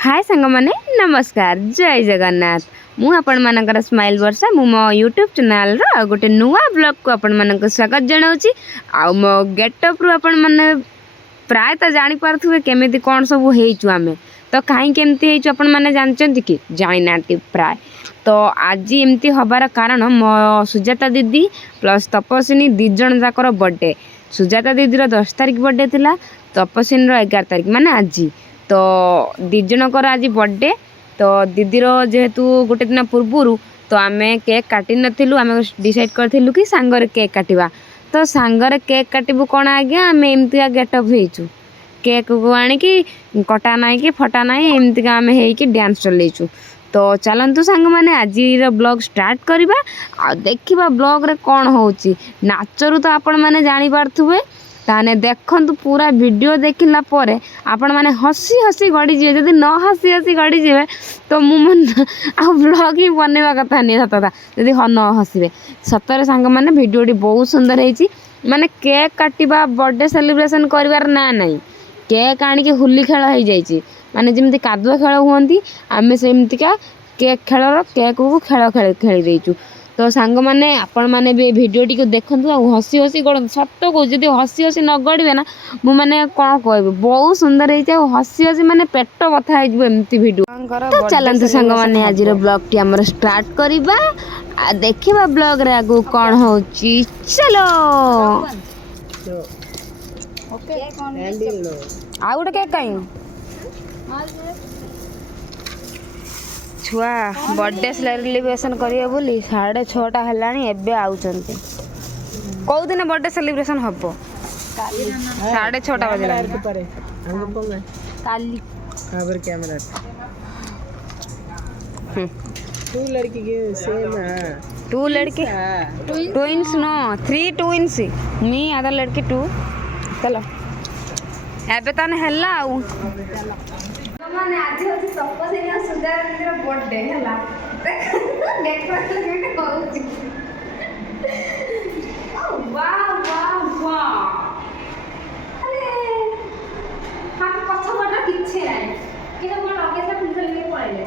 हाय सांग माने नमस्कार जय जगन्नाथ मु आपण मानकर स्माइल वर्षा मु मो यूट्यूब चैनल रो गोटे नुआ ब्लॉग को आपण मानक स्वागत जनाउची आ मो गेटअप रु आपण माने प्राय त जानि पारथुवे केमिति कोन सब हेइचु आमे तो काहे केमति हेइचु आपण माने जानचंती कि जानि नाटी प्राय तो आज एमती हबार कारण मो सुजाता दीदी प्लस तपस्विनी दी जन जाकर बर्थडे सुजाता दीदी रो 10 तारिख बर्थडे थिला तपस्विनी रो 11 तारिख माने आज तो दी जनकर आज बर्थडे तो दीदीर जेहेतु गोटे दिन पूर्व तो आमे केक काटी नथिलु आमे डिसाइड करथिलु कि सांगरे केक काटिबा तो सांगरे केक काटिबु कोन आज्ञा आमे एमती गेटअप हेइचु केक को आनी कि कटा नाई कि फटा नाई एमती आमे हेइ कि डांस चलेइचु तो चलंतु सांग माने आजिर ब्लॉग स्टार्ट करिबा आ देखिबा ब्लॉग रे कोन होउची नाचरु तो आपण माने जानि पारथुबे ताने देखंतु पूरा वीडियो देखिला परे आपण माने हसी हसी गड़ी जे जदी न हसी हसी गड़ी जेबे तो मु मन आ ब्लॉग ही बनेबा कथा नै सतता जदी न हसीबे सतरे सांग माने वीडियोटी बहुत सुंदर हेची माने केक काटिबा बर्थडे सेलिब्रेशन करिवार ना नाही केक आनी के हुली खेल हो जाइए माने जमी कादुआ खेल हुंती आमे सेमतिका केक खेलर केक को खेल खेल खेली देचु तो सांग माने आपण माने भी वीडियोटी को देखंतु आ हसी हसी गड़ सत को जदी हसी हसी न गड़बे ना मु माने कोन कहबे बहुत सुंदर हेचे हसी हसी माने पेट बथा हे जबो एमती वीडियो तो चलंतु सांग माने आजिर ब्लॉग टी हमर स्टार्ट करिबा आ देखिबा ब्लॉग रे आगु कोन होची चलो ओके हैंडल लो आ गुटे केक काई छुआ बर्थडे सेलिब्रेशन करिए बोली 6:30 हेलानी एबे आउचंती कौ दिन बर्थडे सेलिब्रेशन हबो 6:30 बजला काली खबर कैमरा टू लड़की के सेम है टू लड़की twins no 3 twins me other लड़की 2 चलो एबे तने हल्ला आउ माने आज होची तपस्विनी सुजाता दीदीर बर्थडे हला डेकोरेशन केते होची वाह वाह वाह अरे हाथ पछ पटा किछे नाही कि हम लगे से फुल लेके पड़ले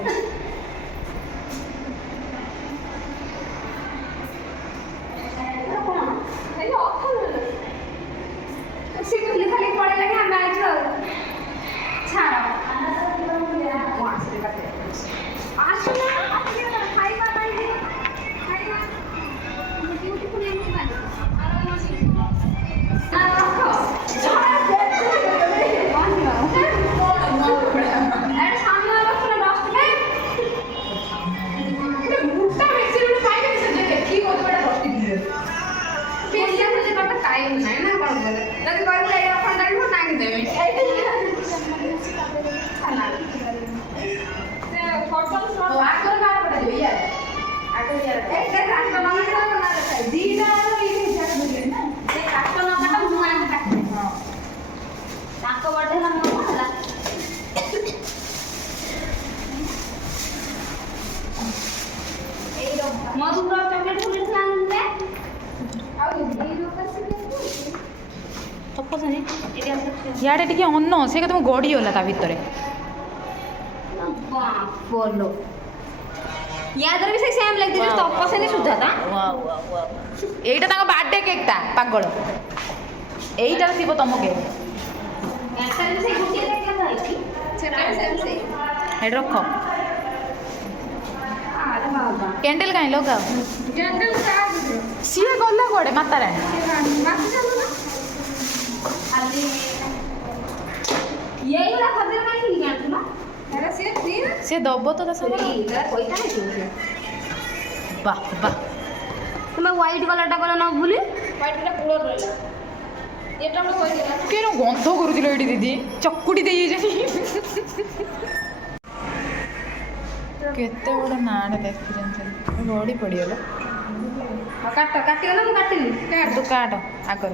कोन हेलो अखन से खाली खाली पड़े लगे हम आज छाड़ा याडे टिके अन्न से तुम गड़ी होला ता भितरे बोलो यादर भी से सेम लगती है तपस्विनी सुजाता वाह वाह वाह एटा ताका बर्थडे केक ता पागल एटा सिबो तम केक ऐसा भी से गुटिया देखला थाइची सेटा भी सेम से हेड रखो अरे बाबा कैंडल काई लगाओ कैंडल का सीए गल्ला कोडे माता रानी माता चलो ना खाली यही वाला खबर नहीं थी क्या तुम अरे से दबो तो दस कोई का नहीं वाह वाह तुम व्हाइट कलर टा कला ना भूली व्हाइट टा पूरा रहला एटा हम कोई देला केनो गंध करूदिलो एडी दीदी चक्कुटी देई जे केते बड़ नाड़ देखि जन बॉडी पड़ियला काट काटी गला मु काटिली काट तू काट आगर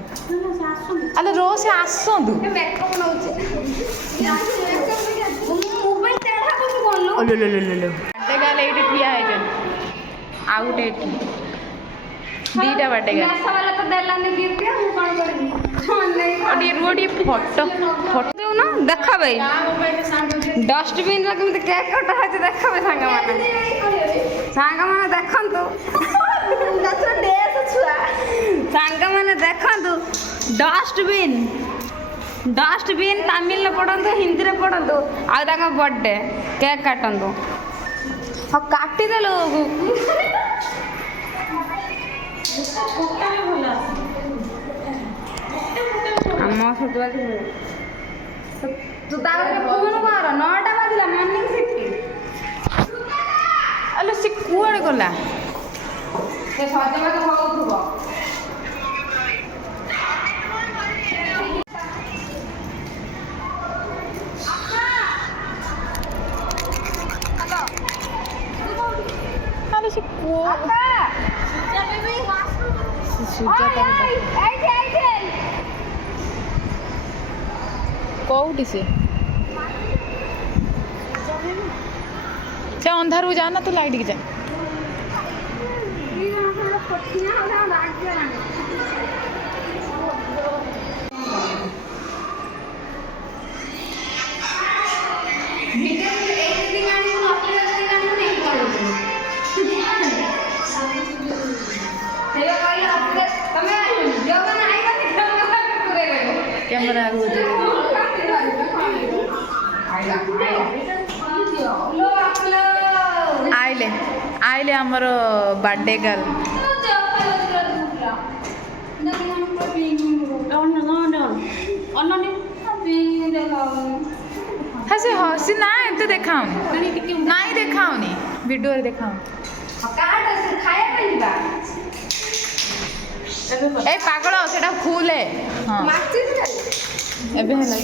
अले रो से आसंदु मेकअप नउचे मोबाइल टेढ़ा को बोललो ओलो लो लो लो बर्थडे गाले एडी ठिया है जन आउट एटी दीटा बर्थडे गाले ऐसा वाला तो देलाने गिफ्ट हम कोन करबी और ये रोटी फोटो फोटो देउ ना देखा भाई ଡଷ୍ଟବିନ୍ ର କେମିତି କେକ୍ କଟା ହେଇଛି ଦେଖବେ ସାଙ୍ଗମାନେ ଦେଖନ୍ତୁ ସାଙ୍ଗମାନେ ଦେଖନ୍ତୁ ଡଷ୍ଟବିନ୍ ତାମିଲରେ ପଢ଼ନ୍ତୁ ହିନ୍ଦୀରେ ପଢ଼ନ୍ତୁ ଆଉ ତାଙ୍କ ବର୍ଥଡେ କେକ୍ କାଟନ୍ତୁ ହଁ କାଟିଦେଲୁ ଆମ ସଜବାଜି ତୁ ତାପରେ ଫୋନ କର 9ଟା ବାଜିଲା ମର୍ଣ୍ଣିଂ ସିଫ୍ଟ ଆଲୋ ସେ କୁଆଡ଼େ ଗଲା ସେ ସଜବାଜ ହଉଥିବ ଆଲୋ ସେ କୋଉଠି ସେ ଅନ୍ଧାରକୁ ଯା ନା ତୁ ଲାଇଟ୍ କି ଯା କ୍ୟାମେରା ଆଇଲେ ଆମର ବାର୍ଥଡେ ଗାର୍ଲ ହଁ ସେ ହସି ନା ଏତେ ଦେଖାଉନି ନାଇଁ ଦେଖାଉନି ଭିଡ଼ିଓରେ ଦେଖାଉନି ଏ ପାଗଳ ସେଟା ଫୁଲ ହଁ ଏବେ ହେଲା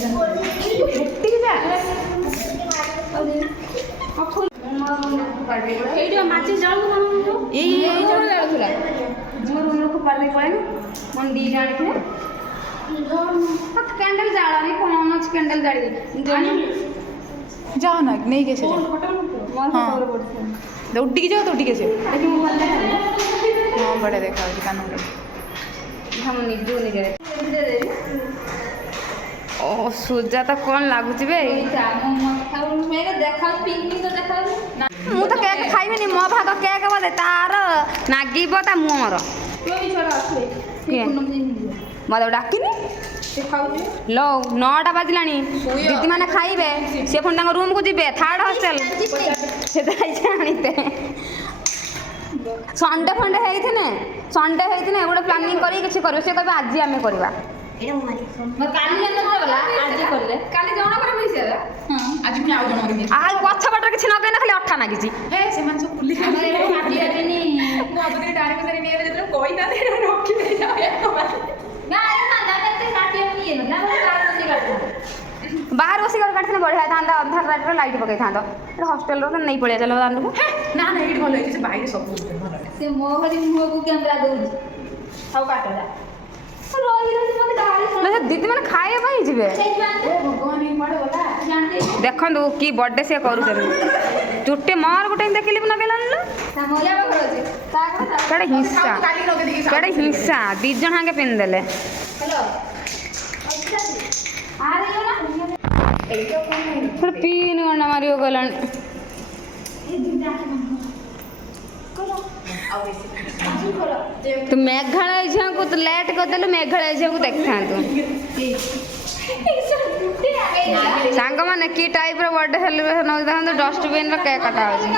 କ୍ୟାଣ୍ଡେଲ ଜାଳନି କଣ ଅଛି କ୍ୟାଣ୍ଡେଲ ଜାଳିବି ଯାଅ ନା ନେଇକି ଆସ ଉଠିକି ଯାଅ ତ ଉଠିକି ଆସିବ ହଁ ବଢ଼ିଆ ଦେଖାଯାଉଛି କାନ ଓ ସୁଜାତା କ'ଣ ଲାଗୁଛି ବେ ମୁଁ ତ କେକ୍ ଖାଇବିନି ମୋ ଭାଗ କେକ୍ ବୋଧେ ତାର ନାଗିବ ତା ମୁହଁର ମତେ ଡାକିନି लो 9टा ବାଜିଲାଣି ଦିଦି ମାନେ ଖାଇବେ ସେ ପୁଣି ତାଙ୍କ ରୁମକୁ ଯିବେ ଥାର୍ଡ ହଷ୍ଟେଲ ସେ ଆଣିତେ ସଣ୍ଡେ ଫଣ୍ଡେ ହେଇଥିନେ ଗୋଟେ ପ୍ଲାନିଂ କରି କିଛି କରିବେ ସେ କହିବେ ଆଜି ଆମେ କରିବା ଗଛ ପଟରେ କିଛି ନଗେଇନା ଖାଲି ଅଠା ନାଗିଛି ସେମାନେ ସବୁ ବୁଲି ବାହାର ବସି କାଟିଥିଲେ ବଢ଼ିଆ ହେଇଥାନ୍ତା ଅନ୍ଧାର ରାତିରେ ଲାଇଟ୍ ପକେଇଥାନ୍ତ ଏଇଟା ହଷ୍ଟେଲର ତ ନେଇ ପଳେଇ ଚାଲ ଦାଣ୍ଡକୁ ନା ନା ଏଇଠି ଭଲ ହେଇଛି ସେ ବାଇରେ ସବୁ ସେ ମୋ ଘରେ ମୁହଁକୁ କ୍ୟାମେରା ଦଉଛି ସବୁ କାଟଲା ଦିଦି ମାନେ ଖାଇବା ପାଇଁ ଯିବେ ଦେଖନ୍ତୁ କି ବର୍ଥଡେ ସେ କରୁଛନ୍ତି ଚୁଟି ମୋର ଗୋଟେ ଦେଖିଲି ନଗେଇଲାନି କେଡ଼େ ହିଂସା 2 ଜଣ ହାଙ୍କେ ପିନ୍ଧିଦେଲେ ପିନ୍ ଗଣ୍ଡା ମାରିବ ଗଲାଣି ତୁ ମେଘାଳୟ ଝିଅଙ୍କୁ ତୁ ଲେଟ୍ କରିଦେଲୁ ମେଘାଳୟ ଝିଅଙ୍କୁ ଦେଖିଥାନ୍ତୁ ସାଙ୍ଗମାନେ କି ଟାଇପ୍ର ବର୍ଥଡେ ସେଲିବ୍ରେସନ୍ ହେଉଛି ଦେଖନ୍ତୁ ଡଷ୍ଟବିନ୍ର କେକ୍ କଟା ହେଉଛି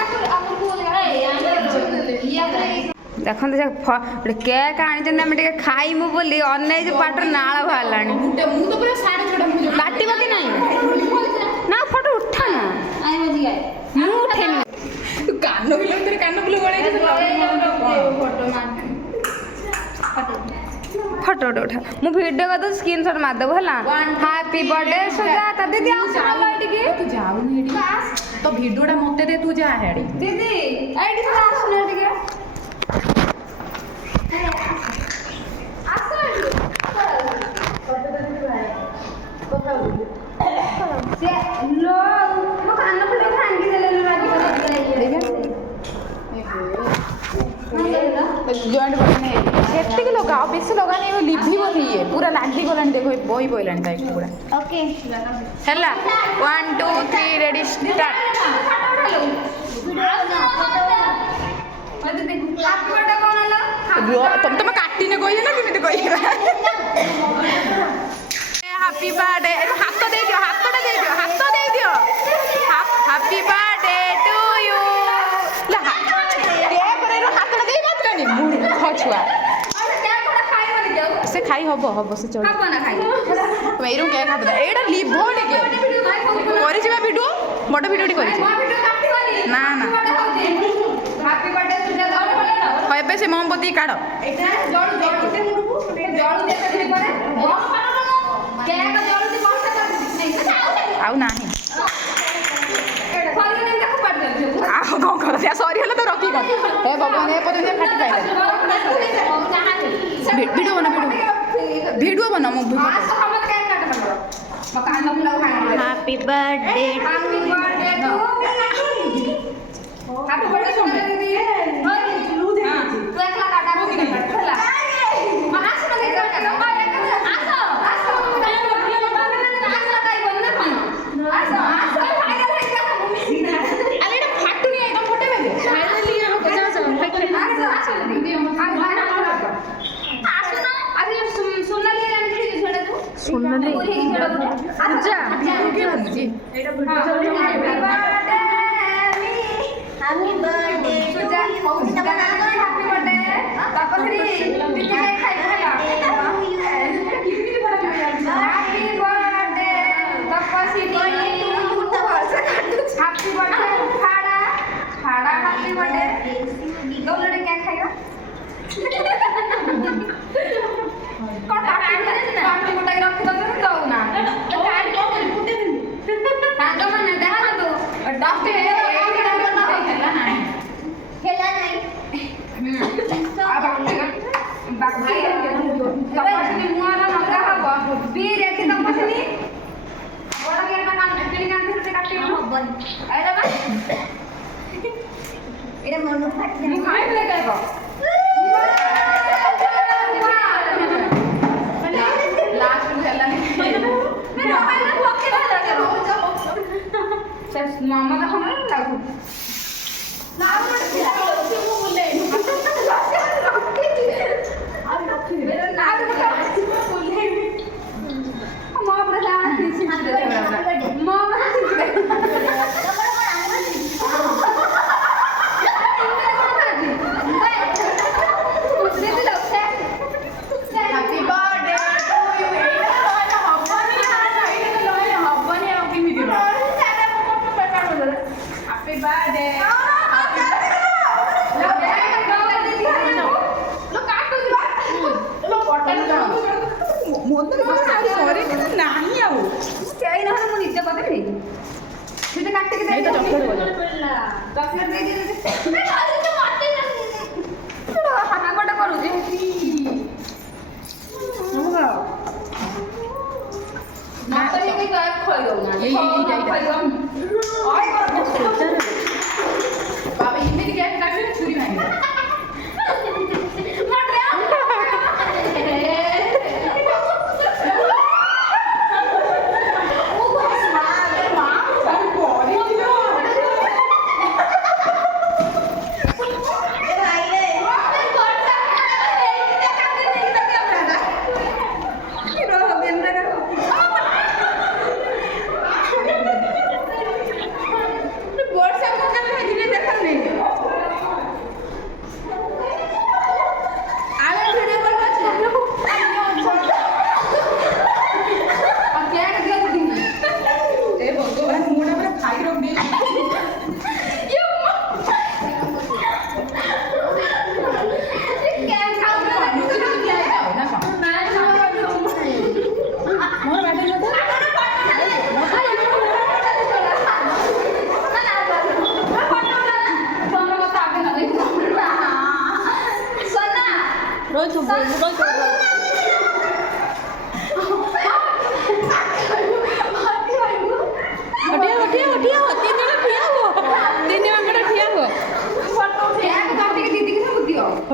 ଦେଖନ୍ତୁ ସେ ଗୋଟେ କେକ୍ ଆଣିଛନ୍ତି ଆମେ ଟିକେ ଖାଇମୁ ବୋଲି ଅନେଇଛୁ ପାଟିରେ ନାଳ ବାହାରିଲାଣି କାଟିବ କି ନାହିଁ ନା ଫଟୋ ଉଠା ନା ମୁଁ ଉଠେଇନି ଫଟୋ ଉଠା ମୁଁ ଭିଡ଼ିଓ କରିଦେଉଛି ସ୍କ୍ରିନଶଟ୍ ମାରିଦେବୁ ହେଲା ହାପି ବର୍ଥଡେ ସୁଜାତା ଦିଦି ଟିକେ ତୁ ଯାଉନି ଏଠି ତ ଭିଡ଼ିଓଟା ମତେ ଦେ ତୁ ଯା ହେଡି ଦିଦି ଏଇଠି ଆସୁନ ଟିକେ जॉइंट बटन है सेटिंग लगाओ बेसी लगाने वो लिभिबो नहीं है पूरा लागी गलान देखो বହି পଇଲାଣି ତା ଏଠି ଗୁଡ଼ା ओके ହେଲା 1 2 3 ରେଡି ଷ୍ଟାର୍ଟ ତମେ କାଟିନେ କହିବେ ନା କେମିତି କହିବା ହାପି ବାର୍ଥଡେ ହାତ ଦେଇଦିଅ ହାତଟା ଦେଇଦିଅ ହାତ ଦେଇଦିଅ ହାପି ବାର୍ଥଡେ ଟୁ ୟୁ ହାତଟା ଦେଇ ପାରୁନି ମୂର୍ଖ ଛୁଆ ସେ ଖାଇ ହବ ସେ ଚଳିବ ଏଇରୁ କେକ୍ ହାତ ଏଇଟା ଲିଭ ଟିକେ କରିଛି ବା ଭିଡ଼ିଓ ବଡ଼ ଭିଡ଼ିଓଟି କରିଛି ନା ନା ଏବେ ସେ ମହମବତୀ କାଢ଼ ଆଉ ନାହିଁ ଆଉ କ'ଣ କର ସେ ସରିଗଲେ ତ ରଖି କର ହେ ଭଗବାନ ଏ ପର୍ଯ୍ୟନ୍ତ ଫାଟି ପାଇଲା ଭିଡ଼ିଓ ବନା ଭିଡ଼ିଓ ବନା ମୁଁ हैप्पी बर्थडे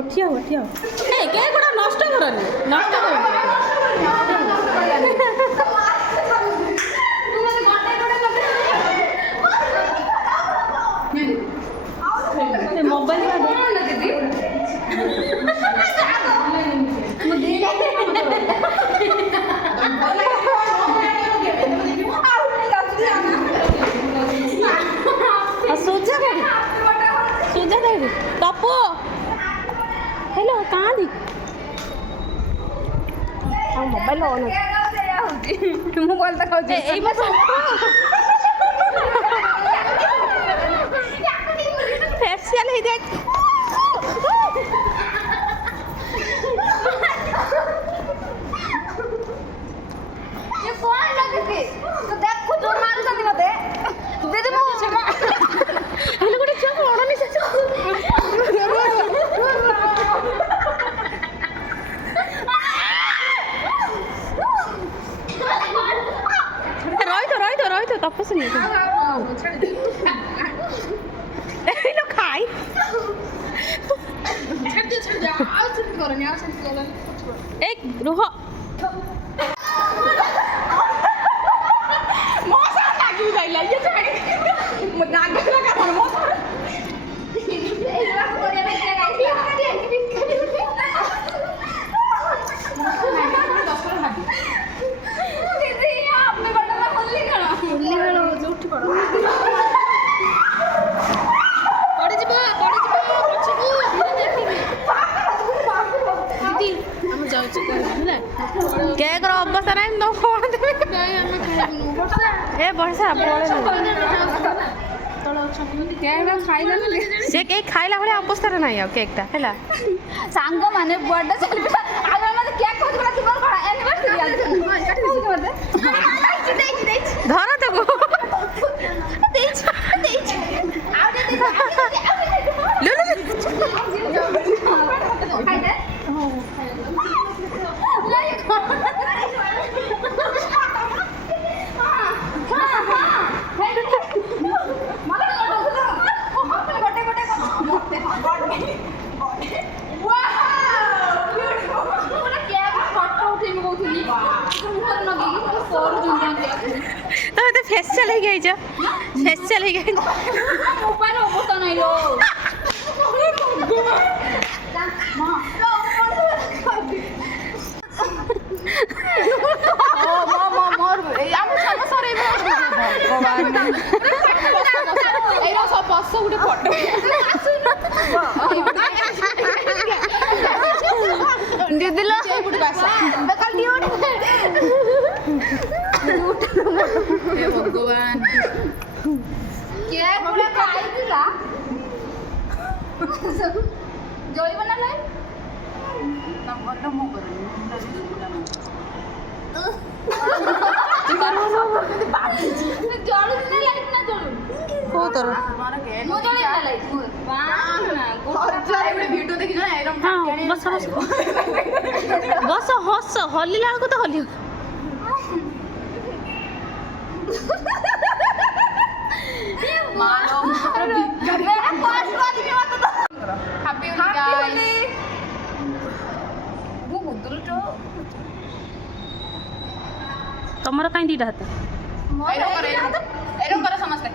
ठिया हो ए के कोडा नष्ट करनी नष्ट कर ଖାଆନ୍ତି ଆଉ ମୋବାଇଲ ଅନ୍ ମୁଁ କଲ୍ ତ ଖାଉଛି ଏଇ ମାସ ଫେସିଆଲ ହେଇଯାଇଛି ହେଲେ ଗୋଟେ ଛୁଆ ଅଣନି ରହିଥ ତପସ୍ୟା ନେଇ ଏଇଲୋ ଖାଇ এই ରୁହ ମୋ ସହ ଲାଗି ଯାଇଲା ଇଏ ଛାଡ଼ି ମୋ ନାଗିଲା କାରଣ ମୋ ସହ କେକ୍ ର ଅବସ୍ଥା ନାହିଁ ତ କଣ ଦେବି ଏ ବର୍ଷା ସେ କେକ୍ ଖାଇଲା ଭଳିଆ ଅବସ୍ଥାରେ ନାହିଁ ଆଉ କେକ୍ ଟା ହେଲା ସାଙ୍ଗମାନେ ବର୍ଥଡେ ସେଲିବ୍ରେସନ ଆଉ ଆମେ କେକ୍ ଖାଉଛୁ କଣ ଥିବ କଣ ଆନିଭର୍ସରୀ ଧର ତାକୁ ଦେଇଛି ଆଉ ତମେ ତ ଫେସିଆଲ ହେଇକି ଆଇଛ ଫେସିଆଲ ହେଇକି ଆଇଛ ମୋବାଇଲ ଅବସ୍ଥା ନାହିଁ ଲୋ ଗୋଟେ ଫଟୋ ଦିଦିଲୋ ଭଗବାନ କେକ୍ ପୁରା ଖାଇଥିଲା ଜଳିବ ନା ନାଇଁ ଜଳୁଛି ନା ଲାଇଟ୍ ନା ଜଳୁନି କୋଉ ତର ମୁଁ ଜଳି ନା ଲାଇଟ୍ ଭିଡିଓ ଦେଖିଛ ନା ଏରମ ବସ ବସ ବସ ହସ ହଲିଲା ବେଳକୁ ତ ହଲିବ ତମର କାଇଁ ଦିଟା ହାତ ସମସ୍ତେ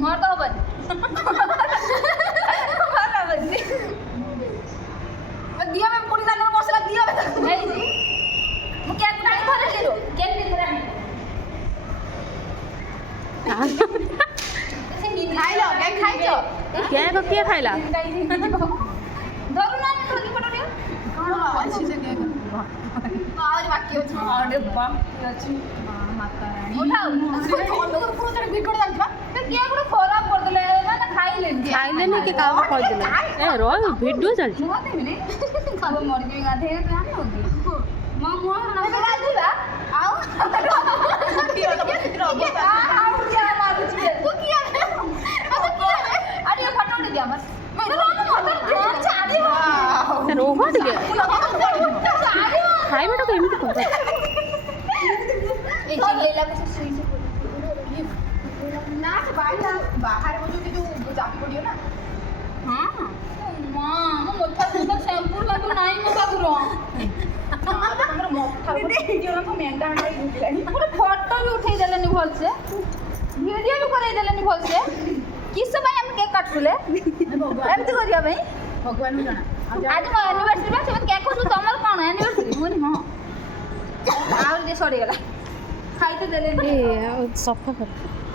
ମୋର ତ ହବନି ଦିଅ ଆମେ ପୁଣି ଜାଣିବ ମସଲା ଦିଅ ହେଇଛି ମୁଁ କେକ୍ ଆଣି ଧରିଲି କେକ୍ ଧରି ଆଣି ଖାଇଲ କେକ୍ ଖାଇଛ କେକ୍ କିଏ ଖାଇଲା ଧରୁନା ଧରି ପଟରେ ଅଛି ସେ କେକ୍ ଆହୁରି ବାକି ଅଛି ଆରେ ବାକି ଅଛି ମାତା ରାଣୀ ଉଠାଉ ପୁରା ଜଣେ ଭିଡିଓ ଚାଲିଛି ବା କେକ୍ ଗୋଟେ ଖରାପ କରିଦେଲେ ନା ଖାଇଲେନି ଖାଇଲେନି କି କାହାକୁ କହିଦେଲେ ଏ ରହ ଭିଡିଓ ଚାଲିଛି ମୁଁ ଦେବିନି ଖାବ ମରିଯିବି ଗାଧେଇଲେ ତୁ ଆଣିବ କି ମୋ ମୁହଁ ଗାଧେଇବା ଆଉ ରୋହ ଟିକେ ଖାଇବାଟାକୁ ଏମିତି କର ବାହାରେ ଯୋଉ ଚାପି ପଡିବ ନା ହଁ ମୋ ମୋଥା ଶ୍ୟାମ୍ପୁ ଲାଗୁ ନାହିଁ ମୋ ପାଖରୁ ଗୋଟେ ଫଟୋ ବି ଉଠେଇ ଦେଲେନି ଭଲସେ ଭିଡ଼ିଓ ବି କରେଇ ଦେଲେନି ଭଲସେ କିସ ପାଇଁ ଆମେ କେକ୍ କାଟୁଥିଲେ ଏମିତି କରିବା ପାଇଁ ଭଗବାନଙ୍କୁ ଜଣା ଆଜି ମୋ ଆନିଭର୍ସରୀ ବା ସେମାନେ କେକ୍ କାଟୁ ତମର କ'ଣ ଆନିଭର୍ସରୀ ମୁଁ ହଁ ଆହୁରି ଟିକେ ସରିଗଲା ଖାଇତେ ଦେଲେନି ସଫା କର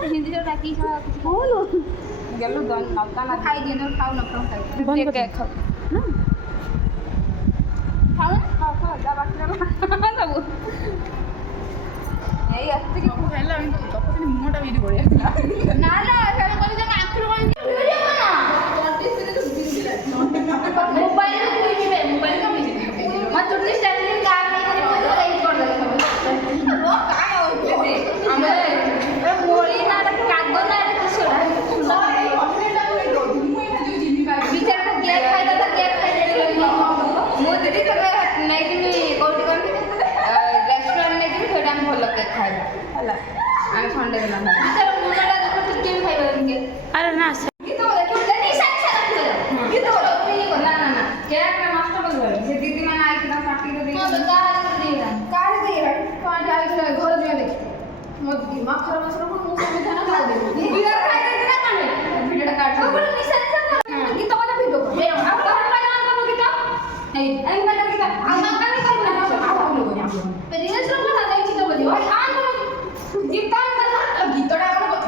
ହିନ୍ଦୀରେ ଡାକିକି ଗେଲୁ ନକା ନା ଖାଇଦିଏ ଖାଉ ନ ଖାଉ ଖାଇ କେକ୍ ଖାଉ ଖାଉ ଖାଉ ଯା ବାକି ସବୁ ଏଇ ଆସିକି ଖାଇଲା ତପସିନି ମୁହଁଟା ବିରି ବଢିଆ ଥିଲା ନା ନା ସେଟା କରି ଯେ ଆଖରୁ କଣ ଭିଡିଓ ବନା ମୋବାଇଲ ରେ କୁଇବେ ମୋବାଇଲ ରେ କୁଇବେ ମା ଚୁଟି ଷ୍ଟାଇଲିଂ କାମ नहीं करी मोर एज कर दे वो काय होते ଆମେ ମୋଳି ନା କାଗ ନା କିଛଡ଼ା ବିଚାର କେକ୍ ଖାଇଦା କେକ୍ ଖାଇଦେଲି ମୁଁ ଦିଦି ତମେ ନେଇକିନି କୋଉଠି କଣ ରେଷ୍ଟୁରାଣ୍ଟ ନେଇକିନି ସେଇଟା ଆମେ ଭଲ କେକ୍ ଖାଇବା ହେଲା ଆମେ ସଣ୍ଡେ ଦିନ ବିଚାର ମୁଣ୍ଡଟା ଦେଖ ଟିକେ ବି ଖାଇବାନି କେକ୍ ଆରେ ନା ଗୀତ ଦେଖିବ ଦେନି ସାଙ୍ଗେ ସାଙ୍ଗେ ଗୀତ ନା ନା ନା କେକ୍ ନଷ୍ଟ କରିବନି ସେ ଦିଦି ମାନେ ଆଇକି ତାଙ୍କ ପାଟିରେ ଦେଇ ହଁ କାରେ ଦେଇ ଭାଇ କଣ ଯାଇଥିଲା ଘର ଯିବା ଦେଖି ମୋ ଦିମାଗ ଖରାପ ଆସିଲା ମୁଁ ସଂବିଧାନ ଖାଇ ଦେବି ଭିଡିଓ ଖାଇ ଦେବି ନା କାନେ ଭିଡିଓଟା କାଟ ସବୁ ନିଶା ଗୀତ କଥା ଭିଡିଓ ଏ ଆଉ କଣ କଣ ଗୀତ এই এই মানে গীତ ଆଉ କାନେ କରିବ ନା ଆଉ ଲୋକ ନା ରିଲସ ର କଥା ଦେଇ ଗୀତ ବজিବ ଭାଇ আন গীত গীতটা আমরা কথা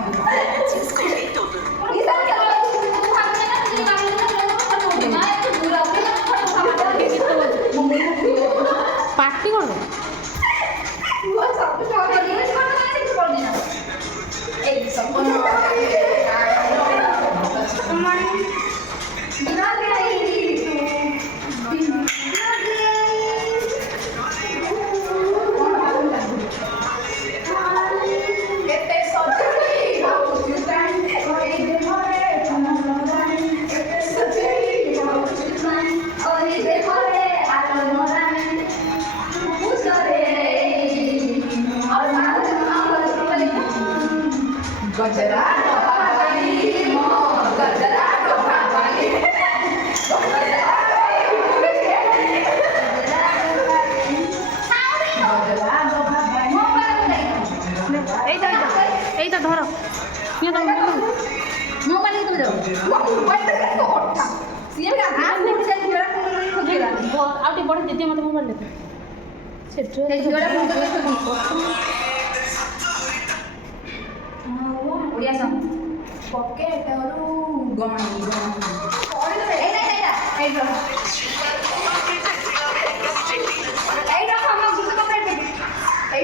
ପାର୍ଟି କଣ गजरा गजरा এইটা ধরো নিয়ে দাও মোবাইল তো দাও মোবাইল তো ওঠা সিএম কা আপ দেখি যাই ঝিরা কোন খোঁজেরা ଆଉ ଟିକେ ବଢ଼େଇ ଦିଦି ମୋତେ ମୋବାଇଲ ଦେଖ ସେଠୁ এই ঝিরা কোন খোঁজে ଓଡ଼ିଆ ସଙ୍ଗ ପକେଟରୁ ଗଣି ଗଣି ଏଇ ନା ଏଇଟା ଏଇଟା ଏଇଟା ଆମ ଗୁରୁ କପେଟ ଏଇ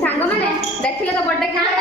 ସାଙ୍ଗମାନେ ଦେଖିଲେ ତ ବଡେ ଗାଁ